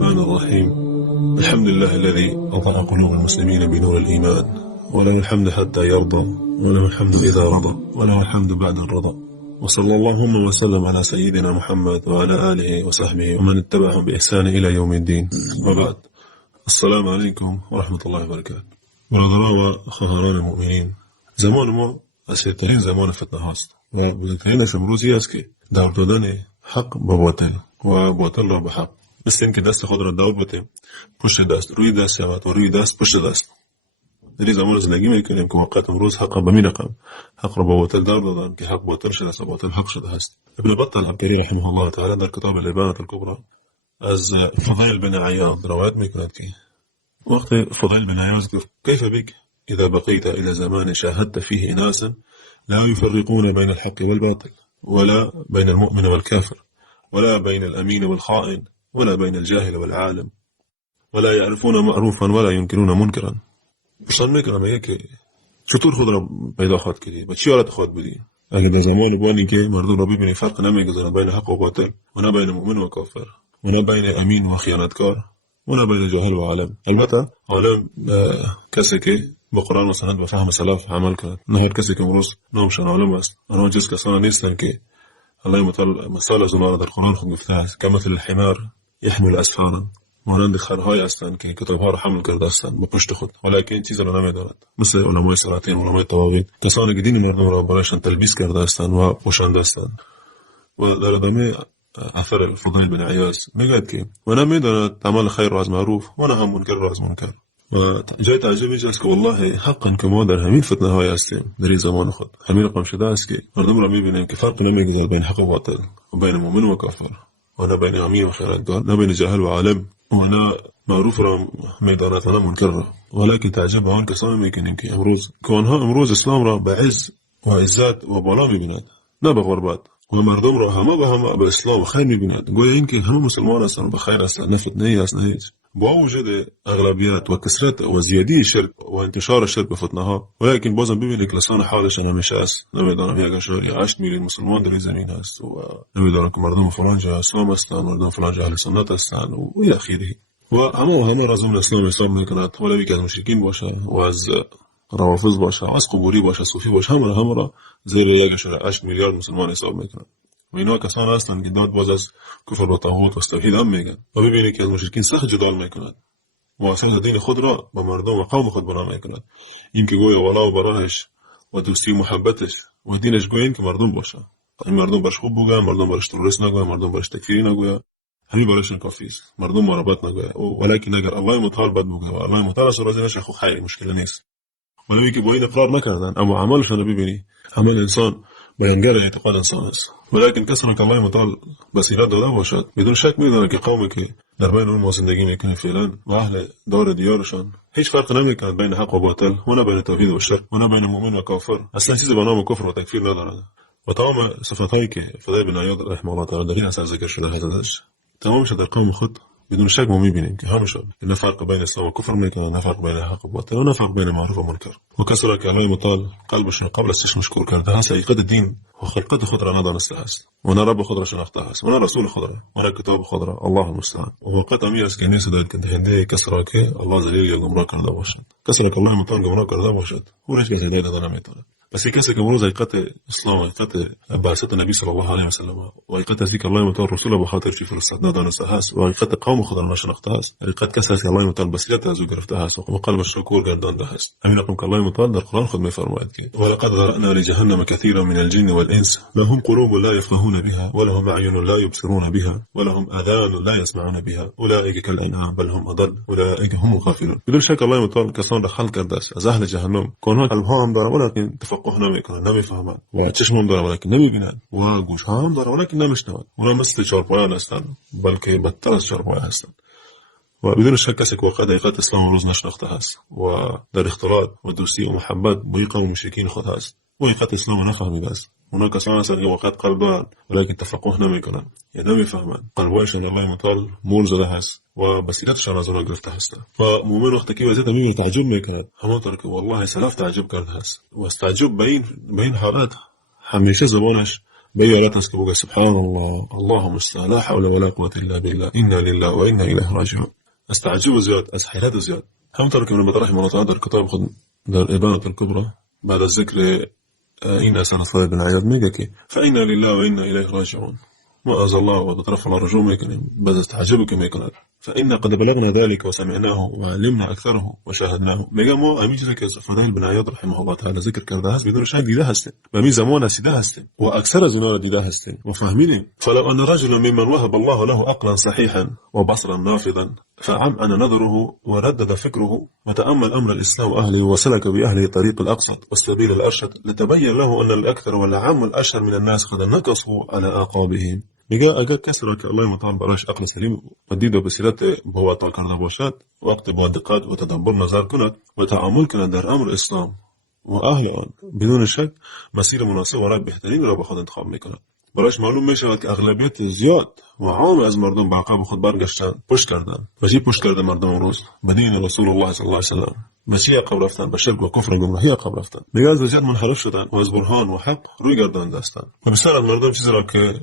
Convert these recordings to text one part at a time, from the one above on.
الرحمن الرحيم. الحمد لله الذي أضاء قلوب المسلمين بنور الإيمان، وله الحمد حتى يرضى، وله الحمد إذا رضى، وله الحمد بعد الرضا. وصلى اللهم وسلم على سيدنا محمد وعلى آله وصحبه ومن اتبعهم بإحسان إلى يوم الدين. وبعد، السلام عليكم ورحمة الله وبركاته. برادران و خواهران المؤمنین، زمان ما اسیرترین زمان فتنه هاست و بزرگترینش امروزی است که دور دادن حق با باطل و باطل را به حق، مثل این که دست خود را دور بتیم پشت دست، روی دست شود و روی دست پشت دست. در این زمان زندگی میکنیم که وقت امروز حق به می رقم، حق را با باطل دور دادن که حق باطل شده است و باطل حق شده است. ابن بطل العبکری رحمه الله تعالی در کتاب الابانة الکبری از فضیل بن عیاض روایت میکند که وقت فضيل بن عياض كيف بك إذا بقيت إلى زمان شاهدت فيه ناسا لا يفرقون بين الحق والباطل، ولا بين المؤمن والكافر، ولا بين الأمين والخائن، ولا بين الجاهل والعالم، ولا يعرفون معروفا ولا ينكرون منكرا. بشان میکنم میگه که چطور خود را پیدا خواهد کردی و چی حالت خواهد بودی اگر در زمان بانی که مردم را ببینی فرق نمیگذارند بین حق و باطل، و نه بین مؤمن و کافر، و نه بین امین و خیانتکار، و نه بین جاهل و عالم. البته عالم کسی که با قرآن و سنت و فهم سلف عمل کند، نه هر کسی که امروز نامشان عالم است. آنها جز کسانی نیستند که الله متعال مثال از اونها در قرآن خود گفته است، کمثل الحمار یحمل اسفارا، مانند خرهای هستند که کتابها را حمل کرده هستند با پشت خود، ولیکن چیزی را نمیدانند. مثل علمای سلاطین و علمای طواغیت، کسانی که دین مردم را برایشان تلبیس کرده هستند و پوشانده هستند. و در ادامه اثر فضیل بن عیاض میگوید که و نمیداند عمل خیر را از معروف و نه هم منکر را از منکر. و جای تعجب اینجاست که والله حقا که ما در همین فتنه های هستیم در این زمان خود. همین رقم شده است که مردم را میبینیم که فرق نمیگذارد بین حق و باطل، و بین مؤمن و کافر، و نه بین امین و خیانتکار، نه بین جاهل و عالم، و نه معروف را میداند و نه منکر را. ولکن تعجب به آن کسانی میکنیم که امروز اسلام را به عز و عزت و بالا میبیند، نه به غربت، و مردم را همه به اسلام و خیر می‌بینند. گویا این که همه مسلمان هستند و خیر هستند، نه فتنه‌ای است نه هیچ. با وجود اغلبیت و کثرت و زیادی شرک و انتشار شرک به فتنه‌ها، ولیکن بازم ببینید که لسان حالشان همیشه است. نمیدانم یک اشاری 8 میلیون مسلمان در زمین هست و نمیدانم که مردم فلان جای اسلام هستند، مردم فلان جای اهل سنت هستند و الی آخره. و همه را ضمن اسلام می‌کنند، ولی که از مشرکین باشه و از روافض باشه، از قبوری باشه، صوفی باشه، همه را زیر یک اشاره 8 میلیارد مسلمان حساب میکنند. و اینا کسان هستند که داد باز از کفر و طاغوت و توحید هم میگن. و ببینید که از مشرکین سخت جدال میکنند و اساس دین خود را با مردم و قوم خود بنا میکنند. این که گویا ولا و براهش و دوستی و محبتش و دینش گویا که مردم باشه. این مردم برش خوب بگن، مردم برش تروریست نگویا، مردم برش تکفیری نگویا، همین برایشان کافی است. مردم مرابط نگویا. ولیکن اگر الله متعال بد بگه و الله متعال راضی نشه، خب خیلی مشکل نیست. ولی که با این اقرار نکردن، اما عملشان رو ببینی، عمل انسان بیانگر اعتقاد انسان است. ولیکن کسی که الله متعال بصیرت داده باشد، بدون شک میدونه که قومی که در بین اون ما زندگی میکنه فعلا و اهل دار دیارشان هیچ فرق نمیکنه بین حق و باطل، و نه بین توحید و شرک، و نه بین مؤمن و کافر. اصلا چیزی به نام کفر و تکفیر ندارد. و تمام صفاتایی که فضیل بن عیاض رحمه الله تعالی در این اثر ذکر شده هستش، تمامش در قوم خود بدون شک ما می‌بینیم که همشون نه فرق بین اسلام و کفر میکنن، نه فرق بین حق و باطل، و نه فرق بین معروف و منکر. و کسی را که الله متعال قلبشون قبل ازش مشکور کرده است، حقیقت دین و خلقت خود را ندانسته است، و نه رب خود را شناخته است، و نه رسول خود را، و نه کتاب خود را. الله المستعان. و وقت امیر است که نیست داد که دهنده کسی را که الله ذلیل یا گمراه کرده باشد، کسی را که الله متعال گمراه کرده باشد، او هیچ کسی هدایت داده نمیتواند. بس کسی که امروز حقیقت اسلام و حقیقت بعثت نبی صلی الله علیه و سلم و حقیقت از اینکه الله متعال رسول به خاطر چی فرستاد ندانسته است، و حقیقت قوم خود را نشناخته است، حقیقت کسی است که الله متعال بصیرت از او گرفته است و قلبش را کور گردانده است. همین رقم که الله متعال در قرآن خود میفرماید که ولقد ذرأنا لجهنم كثيرا من الجن والانس لهم قلوب لا يفقهون بها ولهم اعين لا يبصرون بها ولهم اذان لا يسمعون بها اولئك كالانعام بل هم اضل اولئك هم الغافلون. بدون شک الله متعال کسان را خلق کرده است از اهل جهنم که آنها قلب‌ها هم دارند ولکن تفقه نمیکنند، نمیفهمند، و چشم هم دارند ولکن نمیبینند، و گوش هم دارند ولکن نمیشنوند. اونا مثل چارپایان هستند، بلکه بدتر از چارپایان هستند. و بدون شک کسی که واقعا حقیقت اسلام امروز نشناخته است و در اختلاط و دوستی و محبت با قوم مشرکین خود است و حقیقت اسلام نفهمیده است. اونا کسان هستند که واقعا قلب دارند ولیکن تفقه نمیکنند، یعنی نمیفهمند. قلبشان الله متعال مور زده است و بصیرتشان از آنها گرفته است. و مؤمن وقتی که وضعیت میبینه تعجب میکند، همانطور که والله سلف تعجب کرده است. و استعجب به این حالت همیشه زبانش بيارات نسكبوك سبحان الله اللهم المستعان لا حول ولا قوة إلا بالله إنا لله وإنا إليه راجعون. استعجبوا زياد أسحيلات زياد هم ترك من رحمه الله تعالى الكتاب خد در الإبانة الكبرى بعد الذكر إن أسأل صلى بن عياض ميكي فإنا لله وإنا إليه راجعون ما أزال الله وتترفع الرجوع ميكن بس استعجبك ميكن فإن قد بلغنا ذلك وسمعناه وعلمنا أكثره وشاهدناه ميجامو أميش ذكر فضيل بن عياض رحمه الله تعالى ذكر كردهاس بدون شيء دي دهستن بمي زمانه سيدهستن وأكثر زنار دي دهستن وفاهمين فلو أن رجلا ممن وهب الله له عقلا صحيحا وبصرا نافذا فعمأن نظره وردد فكره وتأمل أمر الإسلام أهله وسلك بأهله طريق الأقصد والسبيل الأرشد لتبين له أن الأكثر والعام الأشهر من الناس قد نقصوا على أعقابهم نجا كسرك الله مطعم براش عقل سليم مديده بسيرته بهو طاقر نبوشات وقت بوادقات وتدبر نظر كنت وتعامل كنا در أمر الإسلام وأهله بدون شك مسيرة مناسبة وراء بهترين وراء بخد انتخاب میکنه براش معلوم میشه که اغلبیت زیاد و عام از مردم با عقاب خود برگشتن پشت کردن و چی پشت کرده مردم امروز بدین رسول الله صلی الله علیه و سلم مسیح عقب رفتن به شرک و کفر و گمراهی عقب رفتن میگه از وجد منحرف شدن و از برهان و حق روی گردان دستن و بسیار از مردم چیزی را که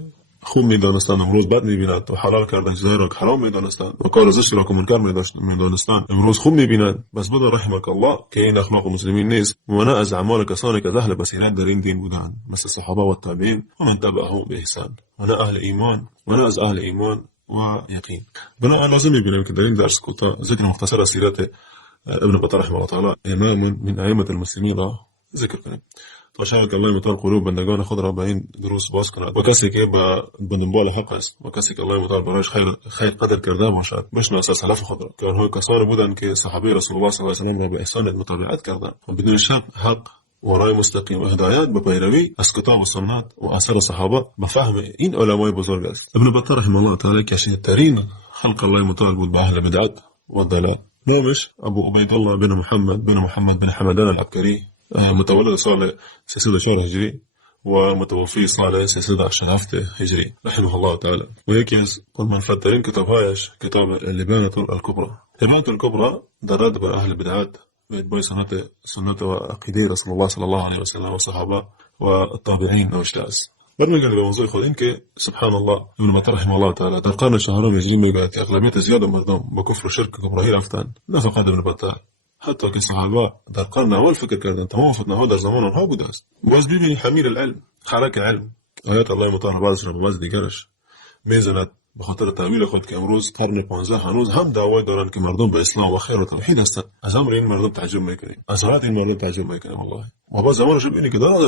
خوب میدانستند امروز بد میبینند و حلال کردن چیزایی را که حرام میدانستند و کار زشتی را که منکر میدانستند امروز خوب میبینند بس بدان رحمك الله که این اخلاق مسلمین نیست و نه از اعمال کسانی که اهل بصیرت در این دین بودند مثل الصحابه و التابعین و من تبعهم باحسان و نه اهل ایمان و نه از اهل ایمان و یقین. بنابراین لازم میبینیم که در این درس کوتاه ذکر مختصر از سیرت ابن بطال رحمه الله تعالی امام من ائمه المسلمین را ذکر کنیم تا شاید الله مطال قلوب بندگان خود را به این دروس باز کند و کسی که به دنبال حق است و کسی که الله مطال برایش خیر قدر کرده باشد بشناسد سلف خود را که آنها کسانی بودند که صحابه رسول الله صلی الله علیه و سلم را به احسان متابعت کردند و بدون شک حق و رای مستقیم و هدایت به پیروی از کتاب و سنت و اثر صحابه به فهم این علمای بزرگ است. ابن بطال رحمه الله تعالی که شدیدترین خلق الله مطال بود به اهل بدعت و ضلال نامش ابو عبید الله بن محمد بن حمدان العبكري متولد سال 304 هجري ومتوفي سال 317 هجري رحمه الله تعالى ويكيز كل من فترين كتابهاش كتاب اللبانة الكبرى. اللبانة الكبرى درد بأهل البدعات بيتبوي سنة وعقيدة رسول الله صلى الله عليه وسلم والصحابة والتابعين واشتاس برمي قال بموضوع خودين كي سبحان الله ابن بطال رحمه الله تعالى در قرن شهرهم يجري ميقات أغلبية زيادة مردم بكفر وشرك كبراهي رفتان نفق ابن بطال حتی که صحابه در قرن اول فکر کردن تمام فتنه‌ها در زمان آنها بوده است. باز ببینی حمیر العلم حرکت علم آیات الله مطهر بعضش را به بعض دیگرش میزند به خاطر تعبیر خود که امروز قرن 15 هنوز هم دعوای دارند که مردم به اسلام و خیر و توحید هستند. از امر این مردم تعجب میکنیم از حالت این مردم تعجب میکنیم والله و بعض زمانش ببینی که دارند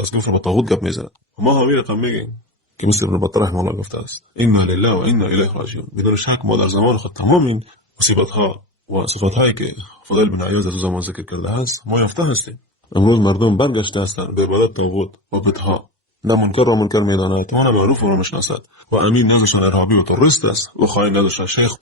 از کفر و طاغوت گپ میزنند و ما همین رقم میگیم که مثل ابن بطال رحمه الله گفته است انا لله و انا الیه راجعون. بدون شک ما در زمان خود تمام این مصیبت‌ها و صفات‌هایی که فضیل بن عیاض از زمان ذکر کرده است ما یافته هستیم. امروز مردم برگشته هستند به عبادت طاغوت و بدعا نه منکر و منکر میداند و نه معروف و نشناسد و امین نزدشان ارهابی و تروریست است و خائن نزدشان شیخ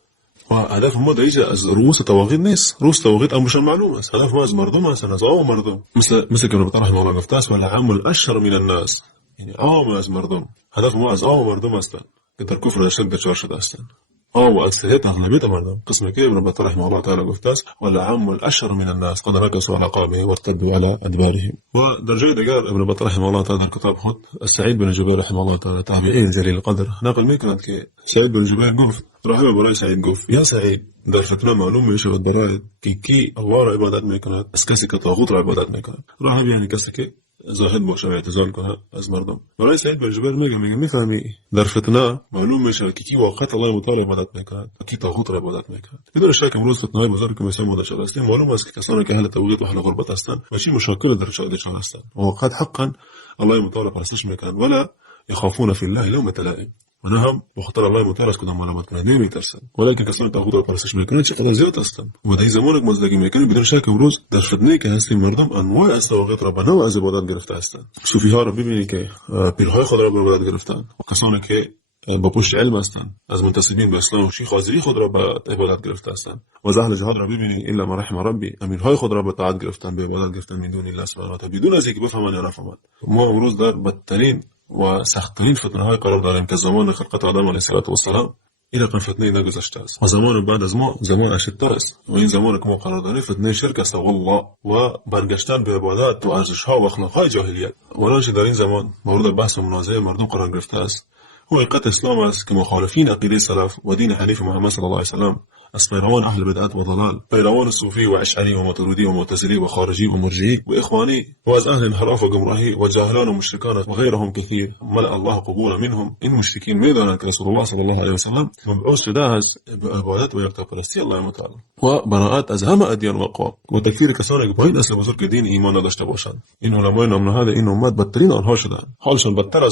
و هدف ما دیگه از رؤوس طواغیت نیست. رؤوس طواغیت امرشان معلوم است هدف ما از مردم است از عوام مردم مثل که ابن بطال رحمه الله گفته است والعام الاشهر من الناس یعنی عام از مردم هدف ما از عوام مردم است که در کفر و شرک دچار شده هستند و اکثریت اغلبیت مردم قسم که ابن بطال رحمه الله تعالی گفته است والعام الاشهر من الناس قد ركسوا على عقابهم وارتدوا على ادبارهم. و در جای دیگر ابن بطال رحمه الله تعالی در کتاب خود سعید بن جبیر رحمه الله تعالی تابعی جلیل القدر نقل میکند که سعید بن جبیر گفت راهب برای سعید گفت یا سعید در فتنه معلوم میشه برای کی الله را عبادت میکند از کسی که طاغوت را عبادت میکند. راهب یعنی کسی که زاهد باشه و اعتزال کنه از مردم. برای سعید بن جبیر میگه میفهمی در فتنه معلوم میشه که کی واقعا الله متعال عبادت میکنه و کی طاغوت را عبادت میکنه. بدون شک امروز فتنه‌های بزرگ که مثلا مدت شده است معلوم است که کسانی که اهل توحید و اهل غربت هستند و چی مشکل در شان هستند و واقعا حقا الله متعال پرستش میکنند ولا يخافون في الله لومة لائم و نه هم بخاطر الله متعال از کدام ملامت کنند نمیترسند ولیکن کسانی طاغوت را پرستش میکنند چقدر زیاد هستند و در زمانی که مزدگی میکنند بدون شک امروز در فتنه‌ای که هستیم مردم انواع از طواغیت را به نوع از عبادت گرفته هستند. صوفی ها را ببینید که پیرهای خود را به عبادت گرفتند و کسانی که با پشت علم هستند از منتسبین به اسلام و شیخ حاضری خود را به عبادت گرفته هستند و اهل جهاد را ببینید الا ما رحم ربی امیرهای خود را به طاعت گرفتند به عبادت گرفتند من دون الله سبحانه و تعالی بدون از اینکه بفهمند یا نفهمند. ما امروز در بدترین و سخت‌ترین فتنه‌های قرار داریم که زمان خلقت آدم علیه السلام إلى قن فتنه نگذشته است و زمان بعد از ما زمان اشدتر است و این زمان که ما قرار داریم فتنه شرک است والله و برگشتن به عبادات و ارزش ها و اخلاق های جاهلیت. ورانچه در این زمان مورد بحث و منازعه مردم قرار گرفته است و حقیقت اسلام است که مخالفین عقیده سلف و دین حنیف محمد صلی الله علیه و سلم از پیروان اهل بدعت و ضلال، پیروان صوفی و اشعری و ماتریدی و معتزلی و خارجی و مرجعی و اخوانی و از اهل انحراف و گمراهی و جاهلان و مشرکان و غیرهم كثير ملأ الله قبور منهم. این مشرکین میدانند که رسول الله صلی الله علیه و سلم مبعوث شده است به عبادت و یکتاپرستی الله متعال و براءت از همه ادیان و اقوام و تکفیر کسانی که با این اصل بزرگ دین ایمان نداشته باشند. این علمای نامنهاد این امت بدترین آنها شدند. حالشان بدتر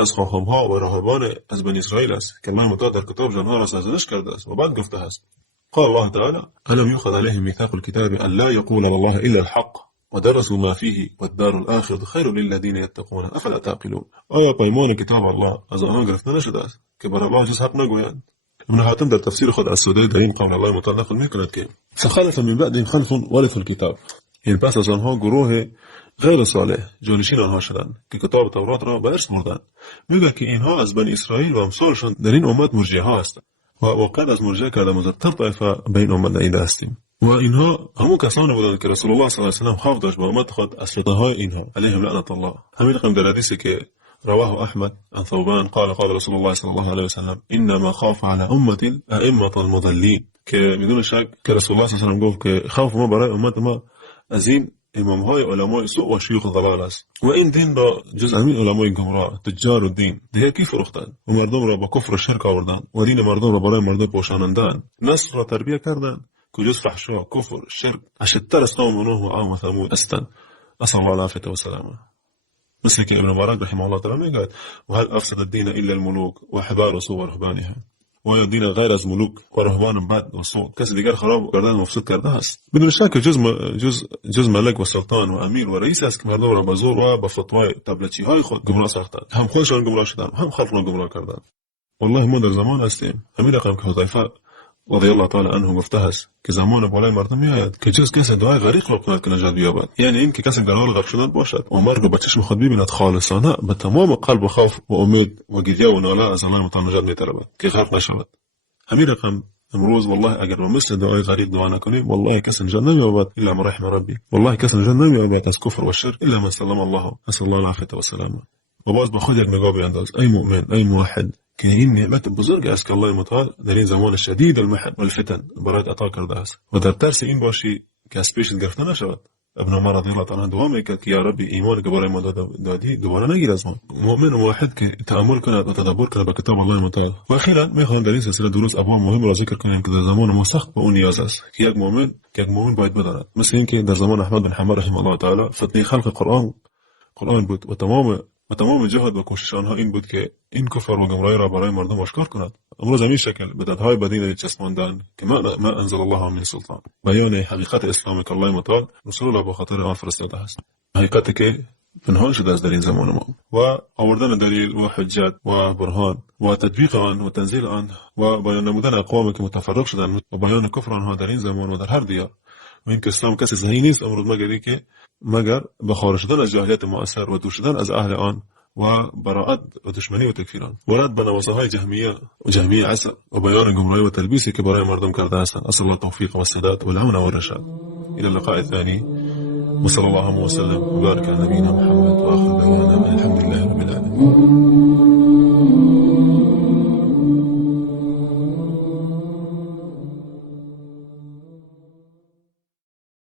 از خاخام ها و راهبان از بنی اسرائیل است که الله متعال در کتاب آنها را سرزنش کرده است و بعد گفته است قال الله تعالى ألم يؤخذ عليهم ميثاق الكتاب أن لا يقول على الله إلا الحق ودرسوا ما فيه والدار الآخرة خير للذين يتقون أفلا تعقلون. آیا پیمان کتاب الله از آنها گرفته نشده است که بر الله جز حق نگویند؟ ابن حاتم در تفسیر خود السدی در این قول الله متعال نقل میکند که فخلف من بعدهم خلف ورثوا الكتاب، این پس از آنها گروه غیر صالح جانشین آنها شدند که کتاب تورات را به ارث بردند. میگه که اینها از بنی اسرائیل و امثالشان در این امت مرجعه ها هستند و واقعا از مرجعه کرده مزدتر طایفه بین امت دیده هستیم و اینها همون کسانی بودند که رسول الله صلی الله علیه و سلم خوف داشت به امت خود از فتنه‌های اینها علیهم لعنت الله. همین رقم در حدیثی که رواه احمد عن ثوبان قال قال رسول الله صلی الله علیه و سلم انما خاف على امتی الائمه المضلین، که بدون شک که رسول الله صلی الله علیه و سلم گفت که خوف ما برای امت ما از این امامهای علمای سوء و شیوخ ضلال است و این دین را جز همین علمای گمراه تجار و دین دیگر کی فروختند و مردم را با کفر و شرک آوردند و دین مردم را برای مردم پوشانندند، نسل را تربیه کردند که جز فحشا کفر شرک اشدتر از قوم نوح و عام ثمود هستند. نسأل الله العافیة و السلامة. مثل که ابن مبارک رحمه الله تعالی میگوید و هل افسد الدین الا الملوک و احبار و سوء رهبانها، و یا دین غیر از ملوک و رهبان بد و سوء کسی دیگر خراب کردن و مفسد کرده است. بدون شک جز ملک و سلطان و امیر و رئیس است که مردم را به زور و به فتوای تبلچی های خود گمراه ساختند، هم خودشان گمراه شدند هم خلق را گمراه کردند. والله ما در زمان هستیم همین رقم که حذیفه رضی الله تعالی عنه گفته است که زمان بالای مردم میآید که جز کسی دعای غریق را کند که نجات بیابد، یعنی این که کسی در حال غرق شدن باشد و مرگ را به چشم خود ببیند خالصانه به تمام قلب و خوف و امید و گریه و ناله از الله متعال نجات میطلبد که غرق نشود. همین رقم امروز والله اگر ما مثل دعای غریق دعا نکنیم والله کسی نجات نمییابد الا من رحم ربی، والله کسی نجات نمییابد از کفر و شرک الا من سلم الله، نسأل الله العافیة و السلامة. و باز به خود یک نگاه بیانداز ای مؤمن ای موحد که این نعمت بزرگ است که الله متعال در این زمان شدید المحن و الفتن برایت عطا کرده است و در ترس این باشی که از پیشت گرفته نشود. ابن عمر رضی الله تعالی عنه دعا میکرد که یا ربی ایمان که برای ما دادی دوباره نگیر از ما. مؤمن و موحد که تأمل کند و تدبر کند به کتاب الله متعال. و اخیرا میخوام در این سلسله دروس ابواب مهم را ذکر کنیم که در زمان ما سخت به اون نیاز است که یک مؤمن باید بداند. مثل اینکه در زمان احمد بن حنبل رحمه الله تعالی فتنه خلق قرآن بود و تمام جهد و کوشش آنها این بود که این کفر و گمراهی را برای مردم آشکار کند. امروز همین شکل بدعت‌های بدین چسباندن که ما انزل الله من سلطان، بیان حقیقت اسلام که الله متعال رسول الله به خاطر آن فرستاده است، حقیقتی که پنهان شده است در این زمان ما، و آوردن دلیل و حجت و برهان و تطبیق آن و تنزیل آن و بیان نمودن اقوامی که متفرق شدند و بیان کفر آنها در این زمان و در هر دیار. و این که اسلام کسی صحیح نیست امروز مگر به خارج شدن از جاهلیت مؤثر و دور شدن از اهل آن و براءت و دشمنی و تکفیر آن و رد به نوازهای جهمیه عصر و بیان گمراهی و تلبیسی که برای مردم کرده هستند. اسأل الله التوفیق و السداد والعون والرشاد. الى اللقاء الثاني وصلى الله وسلم وبارك على نبينا محمد واخر دعوانا الحمد لله رب العالمين.